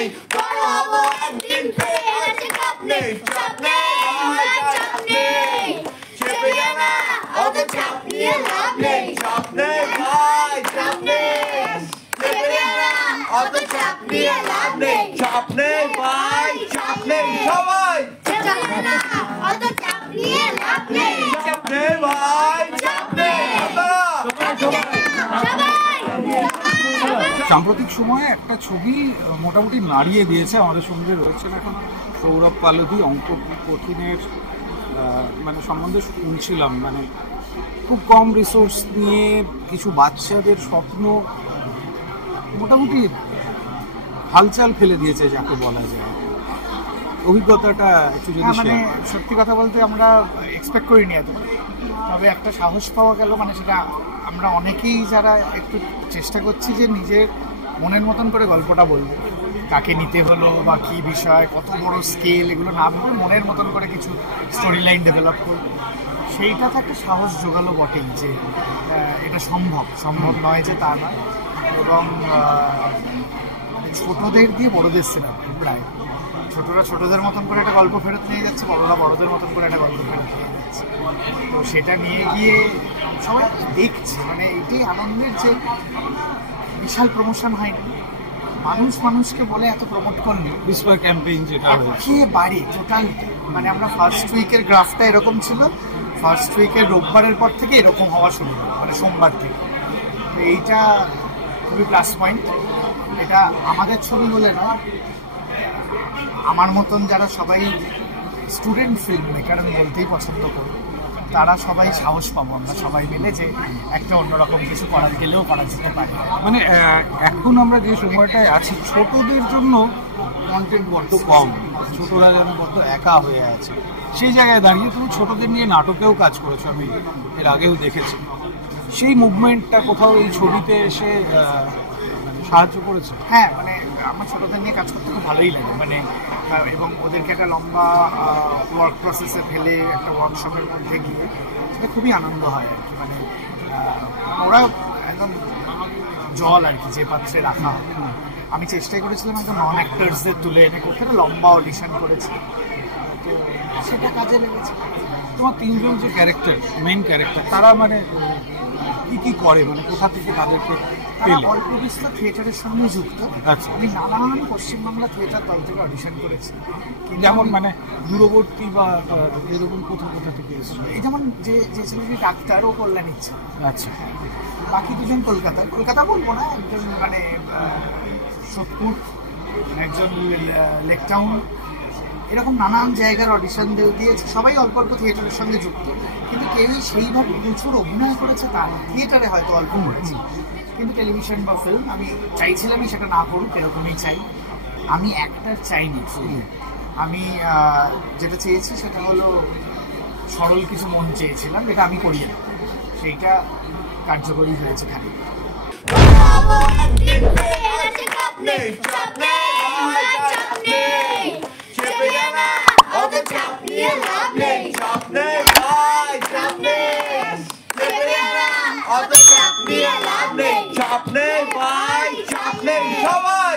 নেই, বড় হব একদিন ফিরে আছে চাপ নেই, চাপ নেই, চাপ নেই, চেপে জানা অত চাপ নিয়ে লাভ নেই, চাপ নেই ভাই, চাপ নেই, চেপে জানা অত চাপ নিয়ে লাভ নেই, চাপ নেই ভাই, চাপ নেই সবাই, চেপে জানা অত চাপ নিয়ে লাভ নেই, চাপ নেই ভাই, চাপ নেই সাম্প্রতিক সময়ে একটা ছবি মোটামুটি নাড়িয়ে দিয়েছে। আমাদের সঙ্গে রয়েছেন এখন সৌরভ পালদি। অঙ্ক কঠিনের মানে সম্বন্ধে শুনছিলাম, মানে খুব কম রিসোর্স নিয়ে কিছু বাচ্চাদের স্বপ্ন মোটামুটি হালচাল ফেলে দিয়েছে যাকে বলা যায়। অভিজ্ঞতাটা একটু যদি মানে সত্যি কথা বলতে আমরা এক্সপেক্ট করিনি এত, তবে একটা সাহস পাওয়া গেল। মানে সেটা আমরা অনেকেই যারা একটু চেষ্টা করছি যে নিজের মনের মতন করে গল্পটা বলবো, কাকে নিতে হলো বা কী বিষয়, কত বড় স্কেল, এগুলো না ভেবে মনের মতন করে কিছু স্টোরি লাইন ডেভেলপ করবো, সেইটাতে একটা সাহস জোগালো বটেই যে এটা সম্ভব নয় যে তা নয়। এবং ছোটদের দিয়ে বড়দের সিনেমা, প্রায় ছোটরা ছোটদের মতন করে একটা গল্প ফেরত নিয়ে যাচ্ছে, বড়রা বড়দের মতন করে একটা গল্প ফেরত নিয়ে যাচ্ছে। তো সেটা নিয়ে গিয়ে সবাই দেখছে, মানে এটাই আনন্দের যে বিশাল প্রমোশন হয়নি, মানুষ মানুষকে বলে এত প্রমোট করলো। বিস্ময় ক্যাম্পেইন যেটা একেবারে টোটাল, মানে আমরা ফার্স্ট উইকের গ্রাফটা এরকম ছিল, ফার্স্ট উইকের রোববারের পর থেকে এরকম হওয়া শুরু হলো, মানে সোমবার থেকে। তো এইটা খুবই প্লাস পয়েন্ট। এটা আমাদের ছবি বলে না, আমার মতন যারা সবাই স্টুডেন্ট ফিল্ম মেকার আমি বলতেই পছন্দ করি, তারা সবাই সাহস পাবো আমরা সবাই মিলে যে একটা অন্যরকম কিছু করা গেলেও করা যেতে পারে। মানে এখন আমরা যে সময়টায় আছি, ছোটদের জন্য কন্টেন্ট বড্ড কম, ছোটরা যেন বড্ড একা হয়ে আছে। সেই জায়গায় দাঁড়িয়ে তুমি ছোটদের নিয়ে নাটকেও কাজ করেছো, আমি এর আগেও দেখেছি। সেই মুভমেন্টটা কোথাও এই ছবিতে এসে সাহায্য করেছে? হ্যাঁ, মানে আমার ছোটদের নিয়ে কাজ করতে খুব ভালোই লাগে, মানে এবং ওদেরকে একটা লম্বা ওয়ার্ক প্রসেসে ফেলে একটা ওয়ার্কশপের মধ্যে গিয়ে সেটা খুবই আনন্দ হয় আর কি। মানে ওরা একদম জল আর কি যে পাত্রে রাখা হয়। আমি চেষ্টাই করেছিলাম একদম নন অ্যাক্টার্সদের তুলে এনে করতে, একটা লম্বা অডিশন করেছি, তো সেটা কাজে লেগেছে। তোমার তিনজন যে ক্যারেক্টার, মেইন ক্যারেক্টার, তারা মানে কি করে, মানে কোথা থেকে তাদেরকে পেলে? অল্প বিস্তর থিয়েটারের সঙ্গে যুক্ত। আচ্ছা, আমি নানান পশ্চিমবাংলা থিয়েটার দল থেকে অডিশন করেছি, যেমন মানে দূরবর্তী বা এরকম কোথা থেকে এসেছে? এই যেমন যে ছেলেটি ডাক্তার, ও কল্যাণী ইচ্ছে। আচ্ছা, বাকি দুজন কলকাতা বলবো না, একজন মানে সোদপুর, একজন লেক টাউন, এরকম নানান জায়গার অডিশন দিয়েছে। সবাই অল্প অল্প থিয়েটারের সঙ্গে যুক্ত, কিন্তু কেউই সেইভাবে প্রচুর অভিনয় করেছে তা না। থিয়েটারে হয়তো অল্প করেছি, কিন্তু টেলিভিশন বা ফিল্ম আমি চাইছিলামই সেটা না করুক, এরকমই চাই। আমি অ্যাক্টার চাইনি, আমি যেটা চেয়েছি সেটা হলো সরল কিছু মন চেয়েছিলাম, যেটা আমি করিয়ে দেবো, সেইটা কার্যকরী হয়েছে। খালি চাপ নেই ভাই, চাপ নেই সবাই,